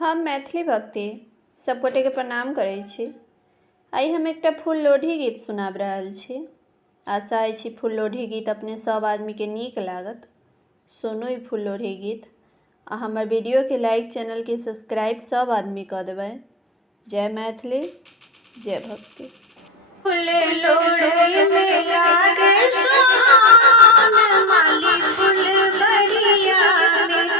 हम मैथिली भक्ति सब गोटे के प्रणाम करै छी। आइ हम एकटा फूल लोढ़ी गीत सुनाब रहल छी। आशा अछि फूल लोढ़ी गीत अपने सब आदमी के नीक लागत। सुनू ई फूल लोढ़ी गीत आ हमर वीडियो के लाइक, चैनल के सब्सक्राइब सब आदमी कऽ देबै। जय मैथिली, जय भक्ति। फूल लोढ़े में लागे सोहान, माली फूल बरिया में